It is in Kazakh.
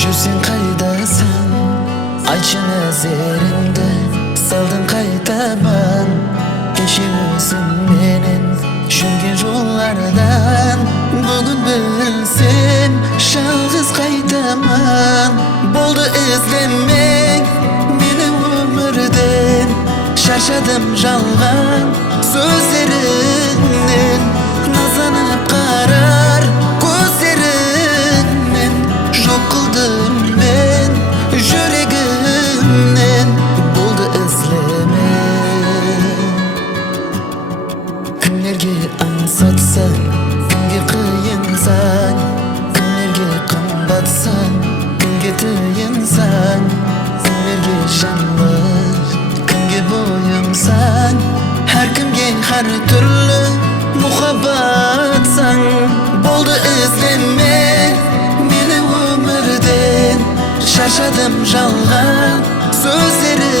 Жүрсең қайдасың, айтшы назарыңды, салдың қайтаман. Кешір өзің менен жүрген жолдардан. Бүгін білсем, жалғыз қайтаман. Болды іздемек мені өмірден. Шаршадым жалған сөздеріңнен. Назанып қарар көздеріңнен. Жоқ қылдым мен жүрегімнен. Болды ізлеме. Кімдерге аңсатсаң, кімге қиынсаң, кімдерге қымбатсаң, кімге тиынсаң, кімдерге жанлы, кімге бойымсаң, әркімге әр түрлі мұхаббатсаң. Болды іздеме мені өмірден. Шаршадым жалған сөздері